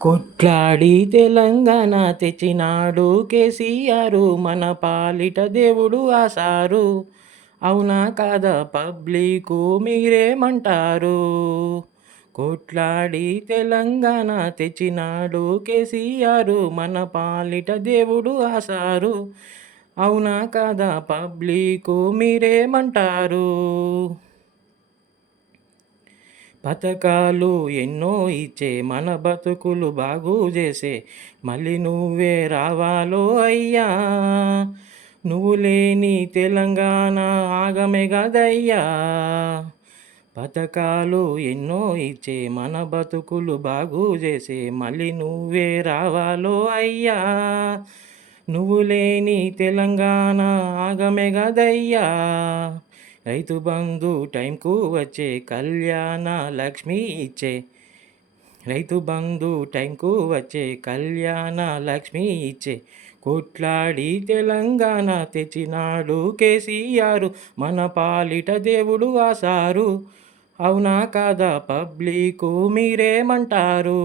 కొట్లాడి తెలంగాణ తెచ్చినాడు కేసీఆర్ మన పాలిట దేవుడు ఆసారు. అవునా కాదా పబ్లికు మీరేమంటారు? కొట్లాడి తెలంగాణ తెచ్చినాడు కేసీఆర్ మన పాలిట దేవుడు ఆసారు. అవునా కాదా పబ్లికు మీరేమంటారు? పథకాలు ఎన్నో ఇచ్చే మన బతుకులు బాగు చేసే మళ్ళీ నువ్వే రావాలో అయ్యా. నువ్వు లేని తెలంగాణ ఆగమే గదయ్యా. పథకాలు ఎన్నో ఇచ్చే మన బతుకులు బాగు చేసే మళ్ళీ నువ్వే రావాలో అయ్యా. నువ్వు లేని తెలంగాణ ఆగమే గదయ్యా. రైతు బంధు టైంకు వచ్చే కళ్యాణ లక్ష్మి ఇచ్చే. రైతు బంధు టైంకు వచ్చే కళ్యాణ లక్ష్మి ఇచ్చే. కొట్లాడి తెలంగాణ తెచ్చినాడు కేసీఆర్ మన పాలిట దేవుడు ఆసారు. అవునా కాదా పబ్లికు మీరేమంటారు?